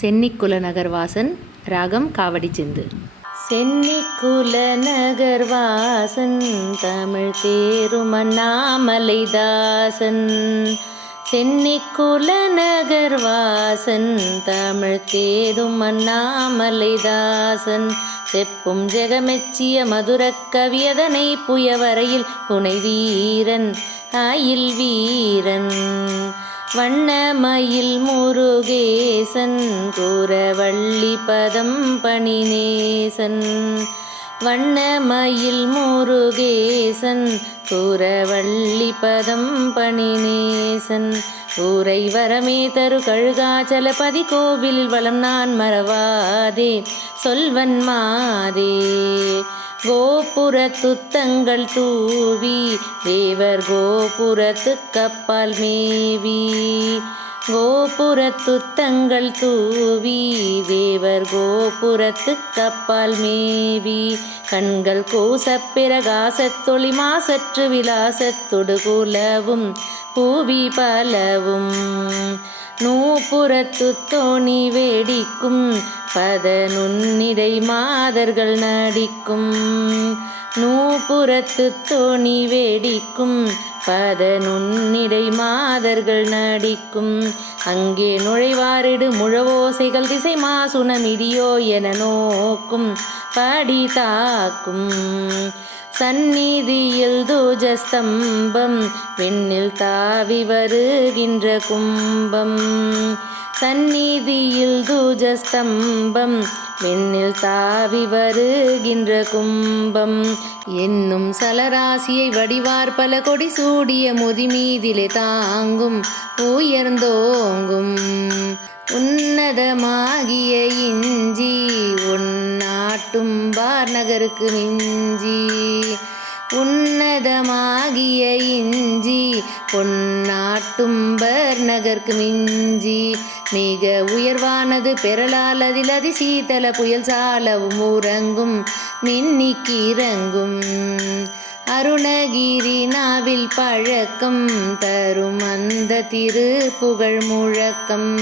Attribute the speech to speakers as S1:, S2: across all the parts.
S1: சென்னிக்குல நகர்வாசன் ராகம் காவடி சிந்து. சென்னிக்குல நகர்வாசன் தமிழ் தேரும் அண்ணாமலைதாசன். சென்னிக்குல நகர்வாசன் தமிழ் தேரும் அண்ணாமலைதாசன். செப்பும் ஜெகமெச்சிய மதுரக் கவியதனை புயவரையில் புனை வீரன் ஆயில் வீரன் வண்ணமயில் முருகேசன் கூறவள்ளி பதம் பணிநேசன். வண்ணமயில் முருகேசன் கூறவள்ளி பதம் பணிநேசன். ஊரை வரமே தரு கழுகாச்சலபதி கோவிலில் வளம் நான் மறவாதே சொல்வன் மாதே. கோபுரத்துத்தங்கள் தூவி தேவர் கோபுரத்து கப்பால் மேவி. கோபுரத்துத்தங்கள் தூவி தேவர் கோபுரத்து கப்பால் மேவி. கண்கள் கோசப் பிரகாசத்தொளி மாசற்று விலாசத்தொடு குலவும் பூவி பலவும். நூப்புறத்து தோணி வேடிக்கும். பத நுண்ணிடை மாதர்கள் நடிக்கும். நூப்புறத்து தோணி வேடிக்கும். பத நுண்ணிடை மாதர்கள் நடிக்கும். அங்கே நுழைவாரிடு முழவோசைகள் திசை மாசுனமிடியோ என நோக்கும். படி தாக்கும். சந்நிதியில் தூஜஸ்தம்பம் பெண்ணில் தாவி வருகின்ற கும்பம். சந்நிதியில் தூஜஸ்தம்பம் விண்ணில் தாவி வருகின்ற கும்பம். என்னும் சலராசியை வடிவார் பல கொடி சூடிய முதிமீதிலே தாங்கும் உயர்ந்தோங்கும். உன்னதமாகிய இஞ்சி தும்பார் நகருக்கு மிஞ்சி உன்னதமாகிய இஞ்சி பொன்னாட்டும்பர் நகர்க்கு மிஞ்சி. மிக உயர்வானது பெறலால் அதில் அதிசீதல புயல் சாலவும் உறங்கும் மின்னிக்கு இறங்கும். அருணகிரிநாவில் பழக்கம் தரும் அந்த திரு புகழ் முழக்கம்.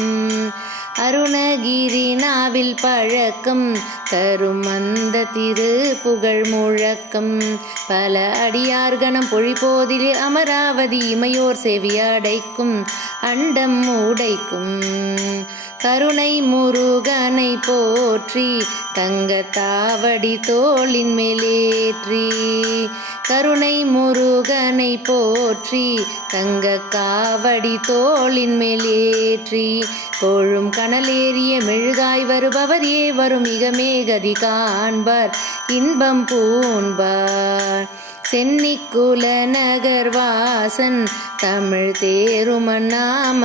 S1: அருணகிரிநாவில் பழக்கம் தரும் அந்த திரு புகழ் முழக்கம். பல அடியார்கணம் பொழிபோதிலே அமராவதி இமையோர் செவியடைக்கும் அண்டம் உடைக்கும். கருணை முருகனை போற்றி தங்க தாவடி தோளின் மேலேற்றி கருணை முருகனை போற்றி தங்க காவடி தோளின் மேலேற்றி கொழும் கனலேறிய மெழுகாய் வருபவர் ஏவரும் வரும் மிக மேகதி காண்பார் இன்பம் பூண்பார். சென்னிக்குல நகர் வாசன் தமிழ் தேரும் அண்ணாமலைதாசன்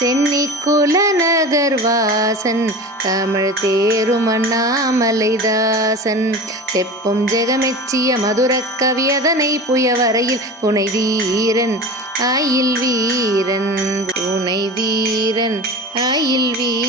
S1: சென்னி குலநகர் வாசன் தமிழ் தேரும் அண்ணாமலைதாசன். செப்பும் ஜெகமெச்சிய மதுர கவியதனை புயவரையில் புனை வீரன் ஆயில் வீரன் புனை வீரன் ஆயில் வீரன்